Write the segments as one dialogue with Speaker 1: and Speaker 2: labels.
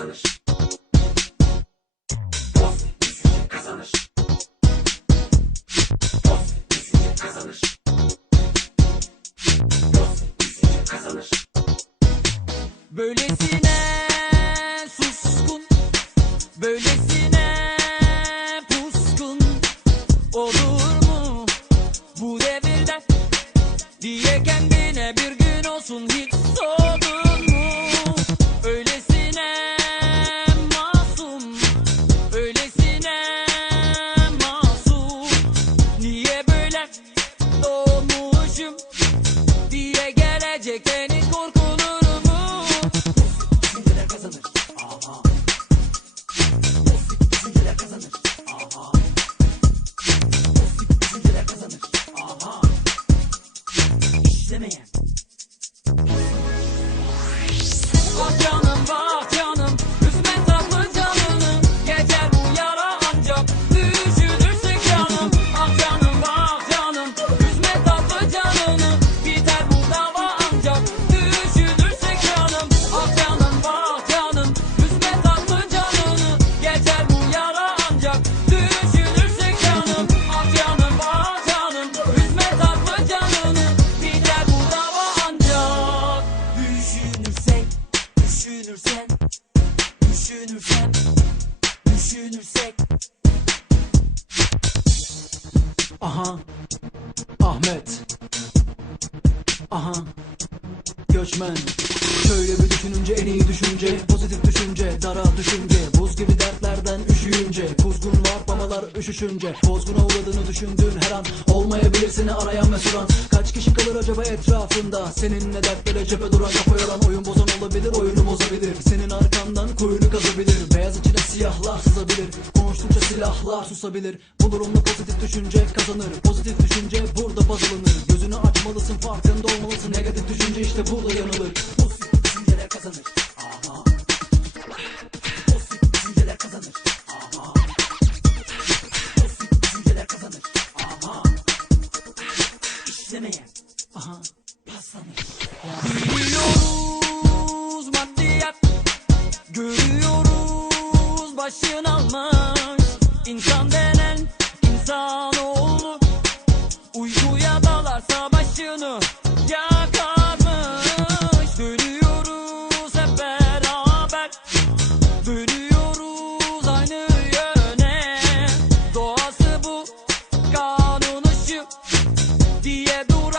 Speaker 1: kazanır.
Speaker 2: Böylesine suskun Böylesine puskun Olur mu bu devirde Diye kendine bir gün olsun hiç Böyle doğmuşum Diye gelecekten hiç korkulur mu
Speaker 1: Düşünceler kazanır. Aha. Düşünceler kazanır. Aha. Düşünceler kazanır. Aha. İşlemeyen.
Speaker 3: Aha. Ahmet. Aha. Göçmen. Şöyle bir düşününce en iyi düşünce Pozitif düşünce dara düşünce Buz gibi dertlerden üşüyünce Kuzgun var babalar üşüşünce Bozguna uğradığını düşündüğün her an Olmayabilir seni arayan ve soran. Kaç kişi kalır acaba etrafında? Seninle dertlere cephe duran kafa yoran Oyun bozan olabilir oyunu bozabilir. Senin arkandan kuyunu kazabilir Beyaz içine siyahlar sızabilir. Konuştukça silahlar susabilir. Bu durumda pozitif düşünce kazanır. Pozitif düşünce burada baz alınır Gözünü açmalısın farkında olmalısın. Negatif düşünce işte burada yanılır.
Speaker 1: Pozitif düşünceler kazanır.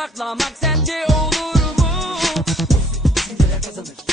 Speaker 1: saklamak sence olur mu? Neler kazanır?